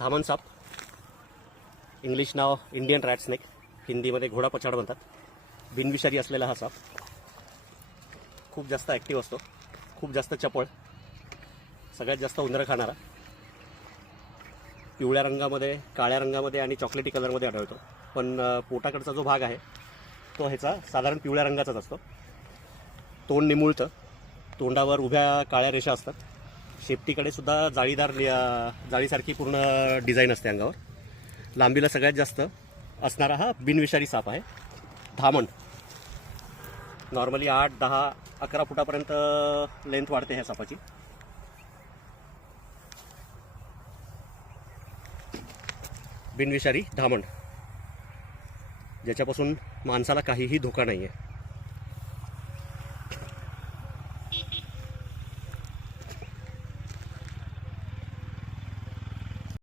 धामण साप, इंग्लिश नाव Indian rat snake, हिंदीमध्ये घोडा पछाड म्हणतात. बिनविषारी असलेला हा साप खूप जास्त ॲक्टिव्ह असतो, खूप जास्त चपळ, सगळ्यात जास्त उंदरं खाणारा. पिवळ्या रंगामध्ये, काळ्या रंगामध्ये आणि चॉकलेटी कलरमध्ये आढळतो. पण पोटाकडचा जो भाग आहे तो ह्याचा साधारण पिवळ्या रंगाचाच असतो. तोंड निमुळतं, तोंडावर उभ्या काळ्या रेषा असतात. शेपटीकडे सुद्धा जाळीदार जाळीसारखी पूर्ण डिझाईन असते अंगावर. लांबीला सगळ्यात जास्त असणारा हा बिनविषारी साप आहे धामण. नॉर्मली 8, 10, 11 फुटापर्यंत लेंथ वाढते ह्या सापाची. बिनविषारी धामण, ज्याच्यापासून माणसाला काहीही धोका नाही आहे.